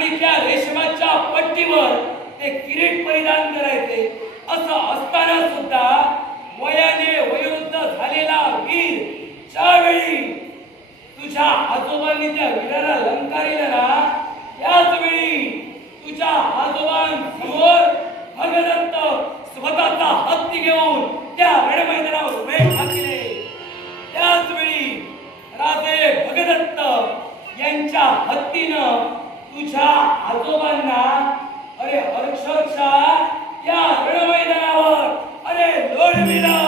कापडीच्या रेशमाच्या पट्टीवर ते किरीट परिधान करायचे. असं असताना सुद्धा वयाने वयोवृद्ध झालेला वीर ज्यावेळी तुझ्या आजोबांनी त्या वीराला लंकारिला ना त्याच वेळी तुझ्या आजोबांसमोर भगदत्त स्वतःचा हत्ती घेऊन त्या रण मैदानावर उभे घातले त्याच वेळी राजे भगदत्त यांच्या हत्तीनं तुझ्या आजोबांना अरे हर्षद शाह या रणमैदानावर अरे लोणमीला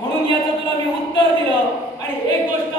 म्हणून याचं तुला मी उत्तर दिलं. आणि एक गोष्ट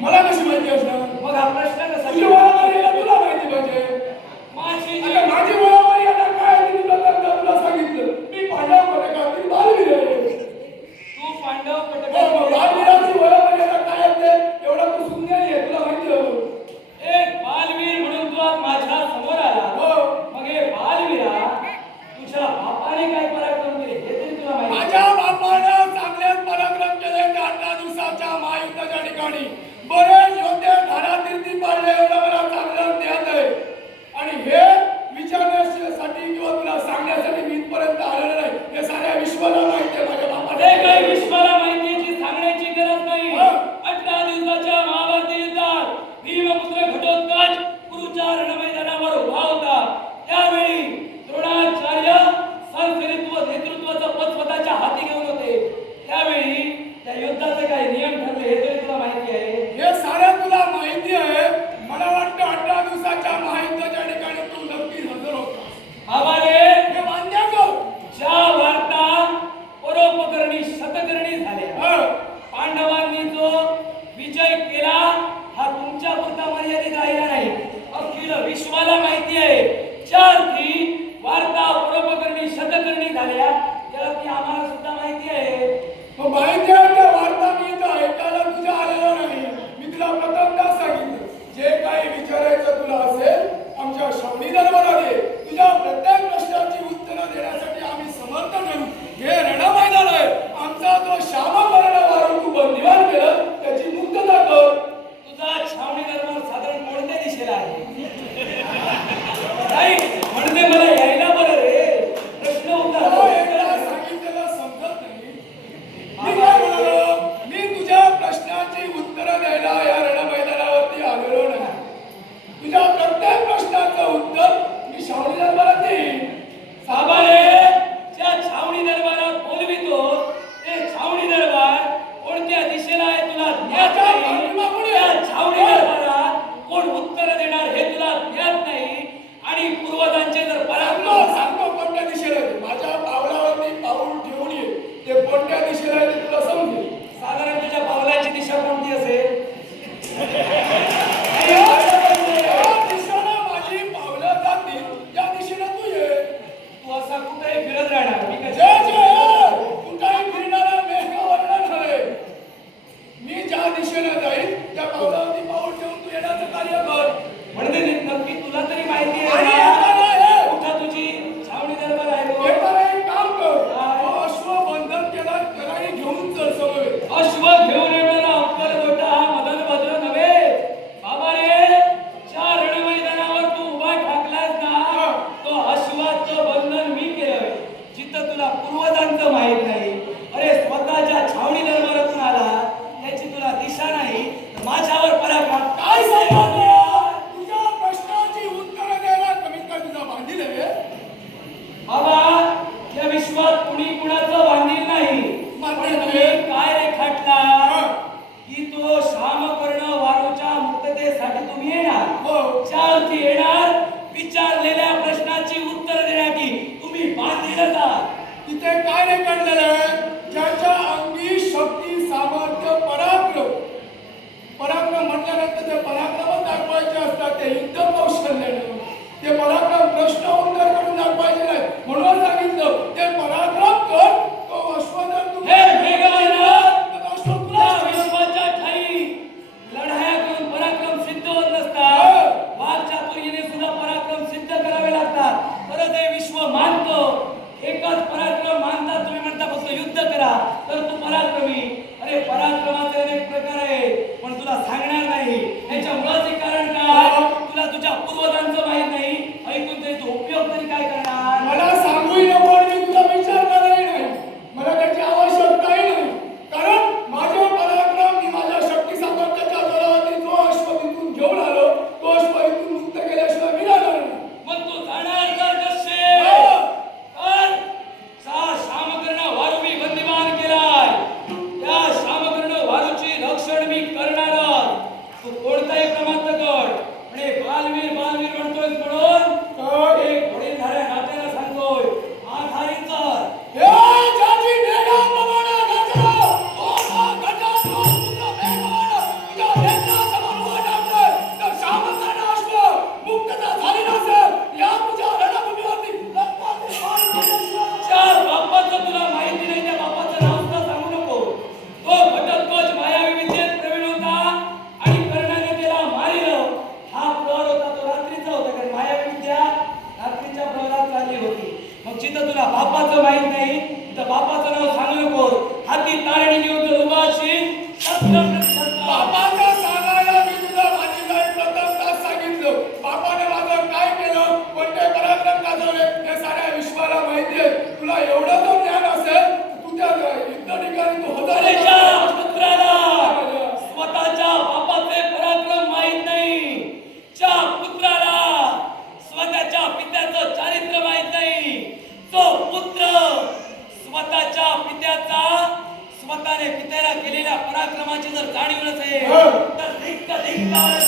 मला कशी माहिती असणार? मग हा प्रश्न कसा चार की वार्ता उपकरणी शतकरणी झाल्या. I say, पराक्रमाची जर जाणीव नसेल हो. तर धिक्क धिक्कार